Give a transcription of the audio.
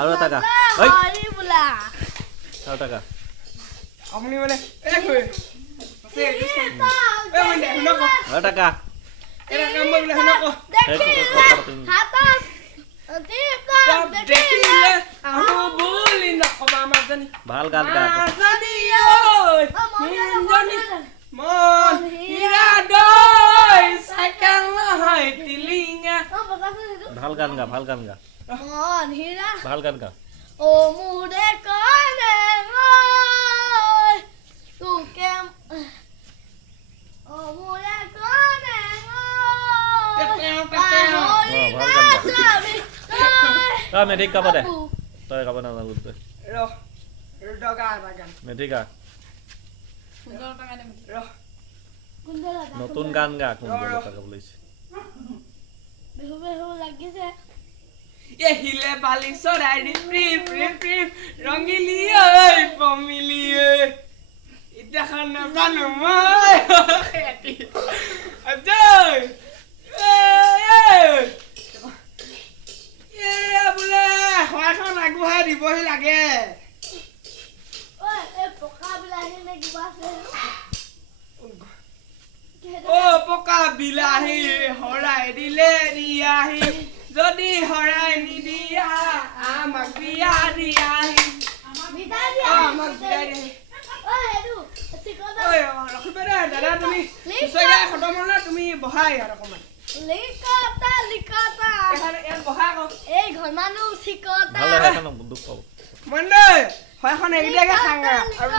আৰু এটা গা আপুনি মানে ভাল গান গা ভাল গান গা ভাল গান গা ভাল গান গা ও মুরে কানে গয় তোকে ও মুরে কানে গয় মেধিক গাব দে তই গাব নাজানো তই মেধিকা নতুন গান গা কোনটা গাব লৈছে বিহু বিহু লাগিছে এহিলে বালি চৰাই প্ৰিপ প্ৰিপ প্ৰিপ ৰঙিলি ঐ পমিলি এতিয়া খান নাজানো মই অজয় বোলে শৰাইখন আগবঢ়াই দিবহি লাগে পকা বিলাহী নে কিবা আছে পকা বিলাহী শৰাই দিলে দিয়াহি যদি শৰাই নিদিয়া আমাক বিয়া দিয়াহি আমাক বিয়া দিয়াহি ৰখিবা দে দাদা তুমি খতম হলে তুমি বহাই আৰু অকণমান ইয়াত বহাই আকৌ এই ঘৰ মানুহ চিকতা ভাল দুখ পাব মন দেই শৰাইখন এৰি দিয়াকে খাং আৰু